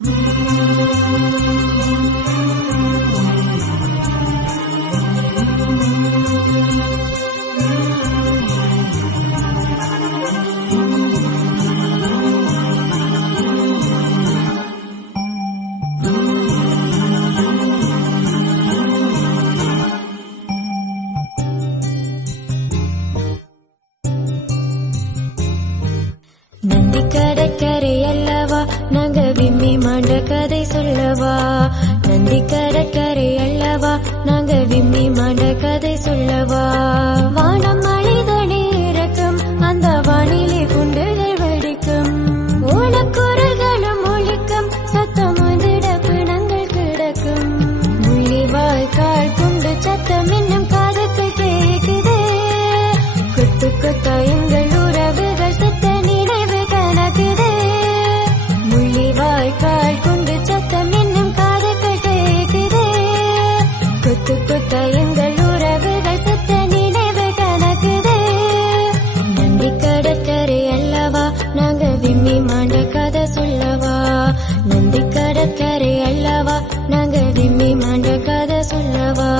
நந்தி கடற்கரை அல்லவா நாங்க விம்மி மாண்ட கதை சொல்லவா. நந்தி கடற்கரை அல்லவா நாங்க விம்மி மாண்ட கதை சொல்லவா. வானம் மழைதனே இறக்கும் அந்த வானிலை குண்டுகள் வெடிக்கும். ஓலக்குரல்களும் ஒலிக்கும் சத்தம் முதிட பிணங்கள் கிடக்கும். முள்ளிவாய்க்கால் குண்டு சத்தம் இன்னும் காதுக்கு கேக்குதே. குத்து குத்தா எங்கள் உறவுகள் செத்த நினைவு கணக்குதே. முள்ளிவாய்க்கால் குண்டு சத்தம் இன்னும் காதுகள் கேக்குதே. குத்து குத்தா எங்கள் உறவுகள் செத்த நினைவு கணக்குதே. நந்தி கடற்கரை அல்லவா நாங்க விம்மி மாண்ட கதை சொல்லவா. நந்தி கடற்கரை அல்லவா நாங்க விம்மி மாண்ட கதை சொல்லவா.